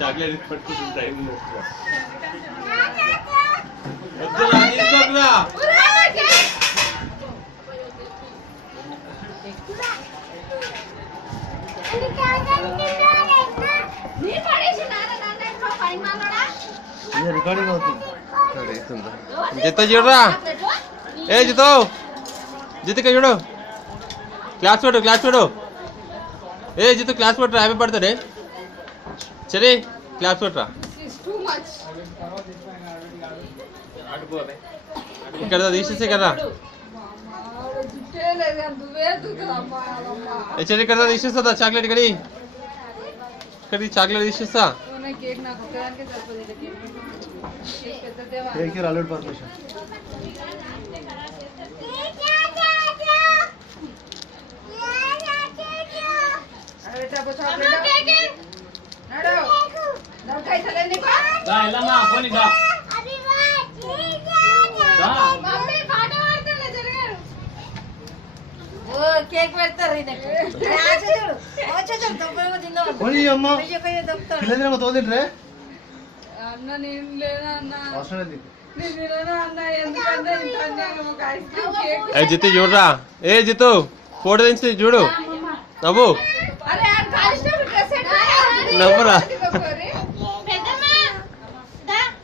Chocolate పట్టుకుంటుంది time recording అవుతుంది. జిత్తో చూడరా, ఏ జితో జిత్తుక చూడు, క్లాస్ పెట్టు ఏ జిత్తు క్లాస్ పెట్టరా, హ్యాపీ బర్త్డే సరే క్లాస్ పెట్టరా. ఇక్కడ తీసేసే కదా సరే, ఇక్కడ తీసేస్తా చాక్లెట్, ఇక్కడి చాక్లెట్ తీసేస్తా. ఆల్రెడీ పర్మిషన్ కేక్ పెడతారు తోదిండ్రే అన్న నేను లేదా అన్న జిత్తు చూడరా, ఏ జిత్తు ఫోటో తెచ్చి చూడు, నవ్వు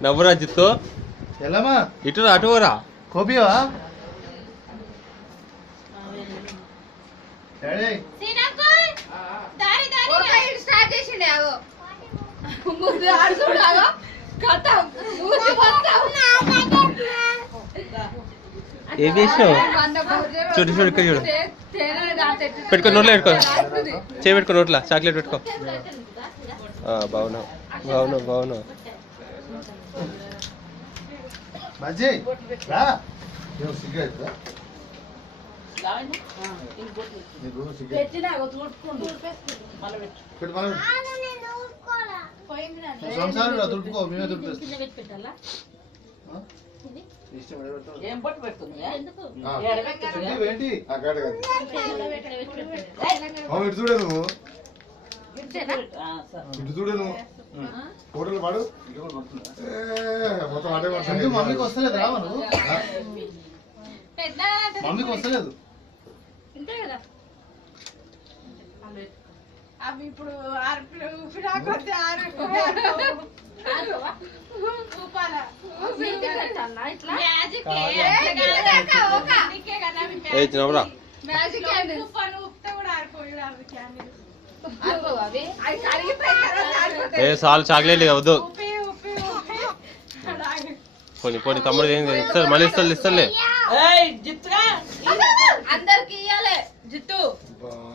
నవ్వురా జిత్తు, ఎలామా ఇటు అటువరా కోపియవా ఏం చేసినావు చూడు ఇక్కడ చూడు, పెట్టుకో నోట్లో పెట్టుకో, పెట్టుకో నోట్లా చాక్లెట్ పెట్టుకో. బాగున్నావు చూడే నువ్వు ఇటు చూడే నువ్వు ఫోటోలు పాడు మొత్తం అడే పడుతుంది. మమ్మీకి వస్తలేదు రావా నువ్వు, మమ్మీకి వస్తలేదు అవి ఇప్పుడు చాలు చాక్లెట్ వద్దు, పోనీ తమ్ముడు ఏం ఇస్తారు, మళ్ళీ ఇస్తారులే. అందరికి ఇయ్యాలి జిత్తు,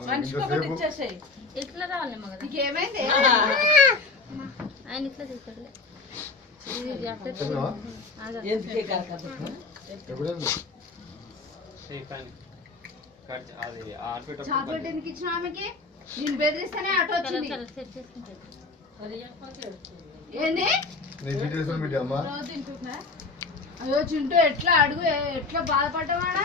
మనిషికి ఒకటి ఇచ్చేసాయి. ఇట్లా రావాలి మగ ఏమైంది ఆయన ఇట్లా తీసుకెళ్ళి చాక్లెట్ ఎందుకు ఇచ్చిన ఆమెకి? నేను బెదిరిస్తేనే ఆటో వచ్చింది. ఏంది అయ్యో చింటూ ఎట్లా అడుగు, ఎట్లా బాధపడ్డావాడా?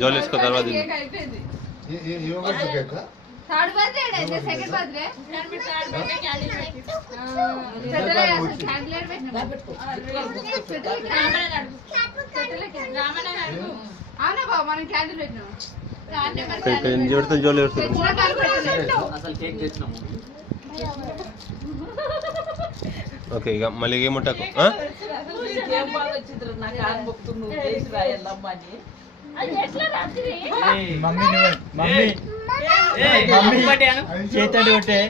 జోలేసుకో తర్వాత అయిపోయింది. థర్డ్ బర్త్డే సెకండ్ బర్త్డే అవునా బాబు, మనం క్యాండిల్ పెట్టినాం. జోలు ఓకే, ఇక మళ్ళీ ఏముంటాకు చేతండి కొట్టే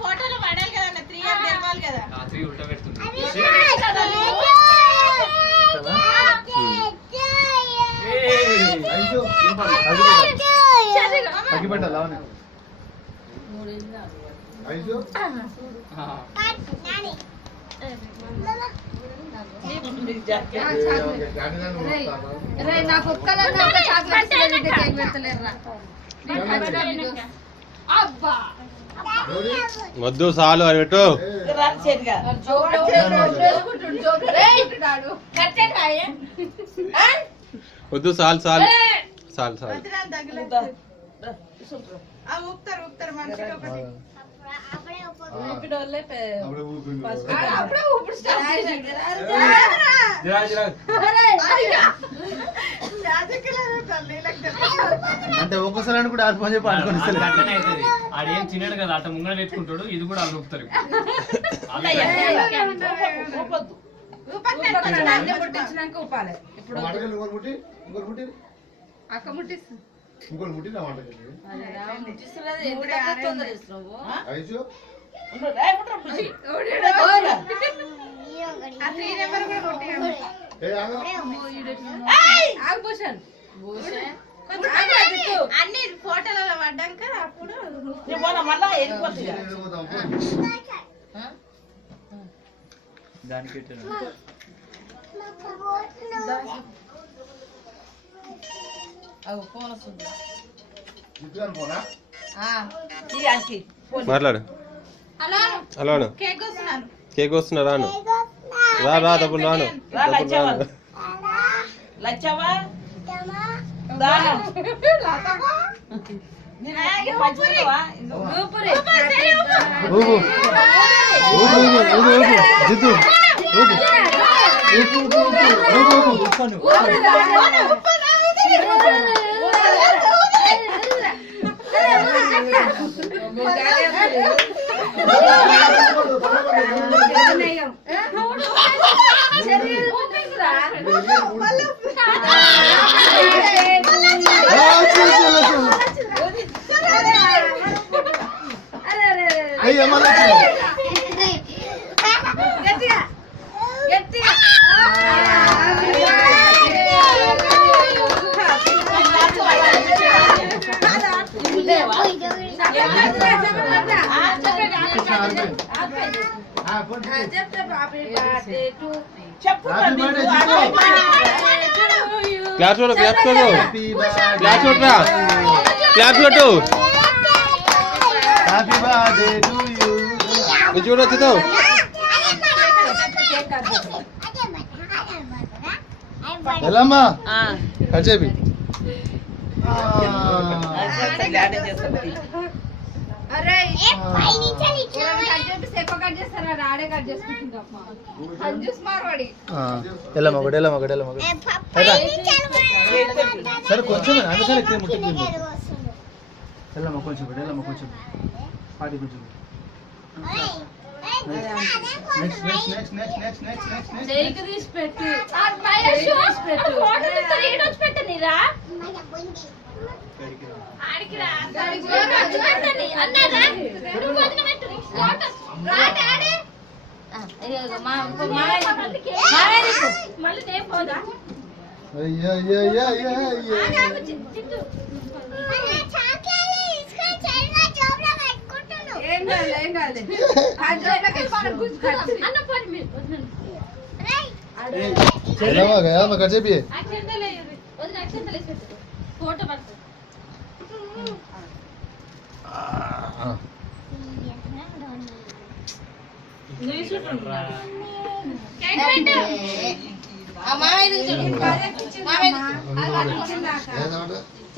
ఫోటోలు పడాలి కదా, 3 ఇయర్స్ తెలవాలి కదా. అగ్గిపెట్టాలా నాకు ఒక్కదాన్ని ఒక చాక్లెట్ పెడతలేరు. అబ్బా వద్దు చాలు అది పెట్టు. వద్దు చాలు చాలు చాలు చాలు. అంటే ఒక్కసారి అని కూడా ఆడుకొని చెప్పి ఆడుకొని ఆడేం తినడు కదా అట్ట ముంగడ పెట్టుకుంటాడు ఇది కూడా వాళ్ళు ఊపుతారు. అక్క ముట్టిస్తుంది ఇంకోటి ముట్టి నా వంట అన్ని ఫోటోలలో పడ్డాక అప్పుడు దానికి మాట్లాడు. హలో అను. కేక్ వస్తున్నా రాను. రా తప్పుడు రాను. జిద్దు క్లాస్ కొట్టు క్లాస్ కొట్టు క్లాస్ కొట్టురా క్లాస్ కొట్టు. Happy birthday to you. చూడు వచ్చేతావు. ఎల్లమ్మా కట్ చేపి. ఎల్లమ్మ ఒకటి ఎల్లమ్మ ఒకటి ఎల్లమ్మ ఒకటి సరే కొంచెం అందుకని ఎక్కువ ముట్టి ఎల్లమ్మ కొంచెం ఒకటి ఎల్లమ్మ కొంచెం పాటి కొంచెం next next next next next next next next తీసి పెట్టు. పెట్టనిరా మళ్ళీ నేను పోదా అయ్యా అయ్యా అయ్యా అయ్యా ఎల్లమ్మ కట్ చేపి. ఫోటో పడుతుంది.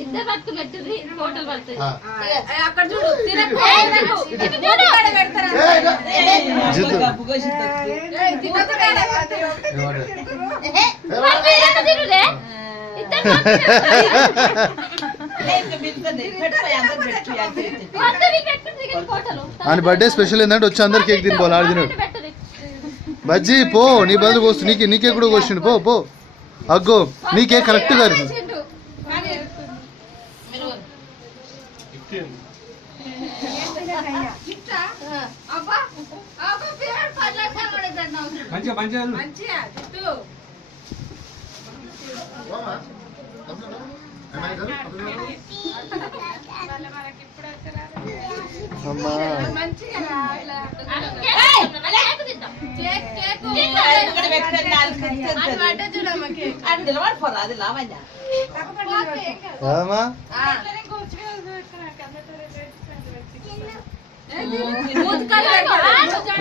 ఇద్దరు పట్టుకున్నట్టు ఫోటోలు పడుతుంది. అక్కడ చూడు అని బర్త్డే స్పెషల్ ఏంటంటే వచ్చి అందరు కేక్ తినిపోవాలి ఆడు తిన్నాడు. బజ్జీ పో నీ బదులు కోస్తు నీకే కూడా కోసిండు పో పో. అగ్గో నీకే కరెక్ట్ గా అమ్మా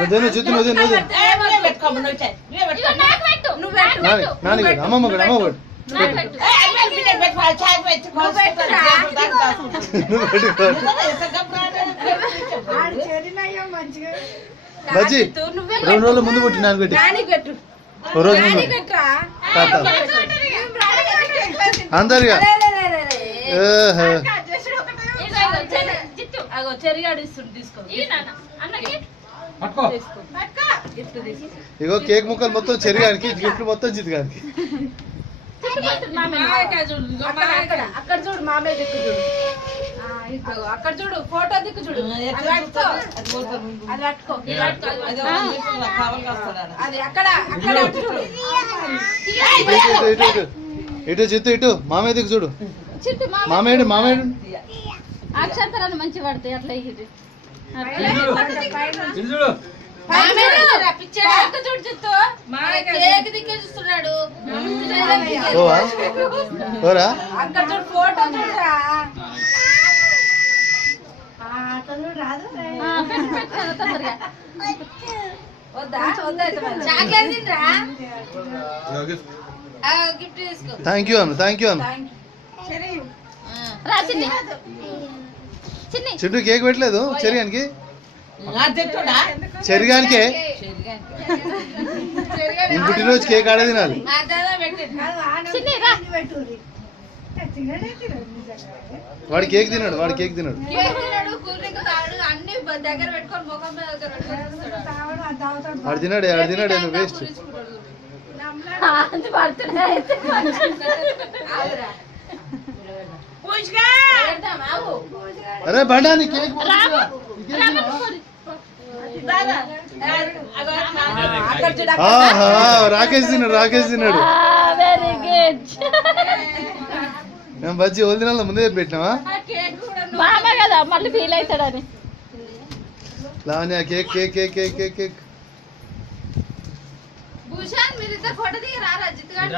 నువ్వు జిత్తు నువ్వు నాని అమ్మమ్మ కూడా అమ్మ కూడా బజ్జి 2 రోజుల ముందు పుట్టి నాన్న పెట్టి ఓ రోజు ముందు తాత అందరిగా ఇగో కేక్ ముక్కలు మొత్తం చెరిగానికి గిఫ్ట్ మొత్తం జితగానికి అక్కడ చూడు మామయ్య దిక్కు చూడు అక్కడ చూడు ఫోటో దిక్కు చూడు అది పట్టుకో అది అక్కడ అక్కడ చూడు ఇటు జిత్తు ఇటు మామయ్య దిక్కు చూడు మామయ్య అక్షంతరాలు మంచి పడతాయి అట్లా ఇది చూడు చూస్తున్నాడు ఓరా అక్కడ చూడు ఫోటో చూడరా వద్దా చాక్లెట్ తినరా గిఫ్ట్ తీసుకో థ్యాంక్ యూ అన్న రా చిన్ని చింటూ కేక్ పెట్టలేదు చెరిగానికి చెరిగానికే నేను పుట్టినరోజు కేక్ ఆడే తినాలి చిన్ని రా వాడు కేక్ తిన్నాడు కూల్ డ్రింక్ తాడు అన్ని దగ్గర పెట్టుకొని ముఖం మీద దగ్గర పెట్టుకొని వాడు తిన్నాడు నువ్వు వేస్ట్ అరే బండా నీ కేక్ రాకేష్ తిన్నాడు వెరీ గుడ్ మేము బజ్జి ఓల్ దినాల ముందే పెట్టినావా బాగా కదా మళ్ళీ ఫీల్ అవుతాడని Lavanya cake cake cake cake cake cake Bhushan మీరిద్దరు ఫోటో దిగి రారా జిత్తుగాడు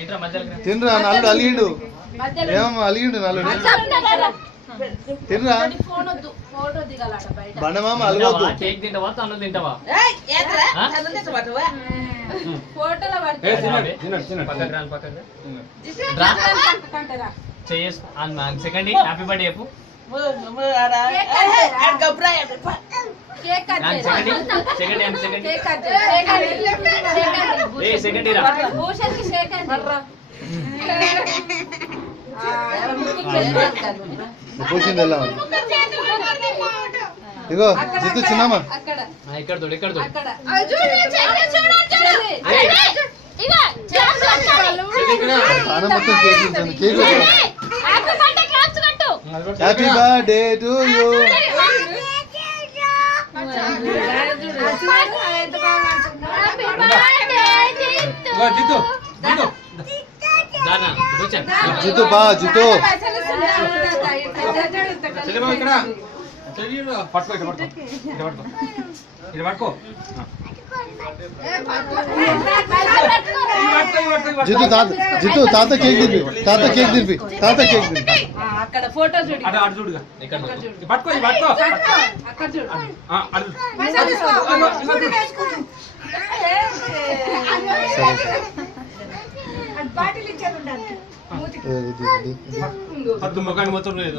ఏంట్రా మధ్యలో తినరా నల్లుడు అలిగిండు ఏమమ్మా అలిగిండు నల్లుడు తినరా ఫోన్ వద్దు ఫోటో దిగాలట బయట బండమామ అలగొద్దు కేక్ తింటావా తన్నులు తింటావా ఫోటోలో పక్కకు రా చేసుకో సెకండ్ హ్యాపీ బర్త్డే చెప్పు కేక్ కట్ సెకండ్ భూషణ్ కి షేక్ కూర్చుంది వెళ్దాం ఇగో జిత్తు చిన్నమ్మా అక్కడ ఇక్కడ చూడు అక్కడ పాన మొత్తం కేక్ తింటుంది cake happy birthday to you Jittu బా జిత్తు జిత్తు తాత కేక్ తినిపి అక్కడ ఫోటో చూడు పట్టుకో అక్కడ చూడు సరే ముఖాన్ని మొత్తం లేదు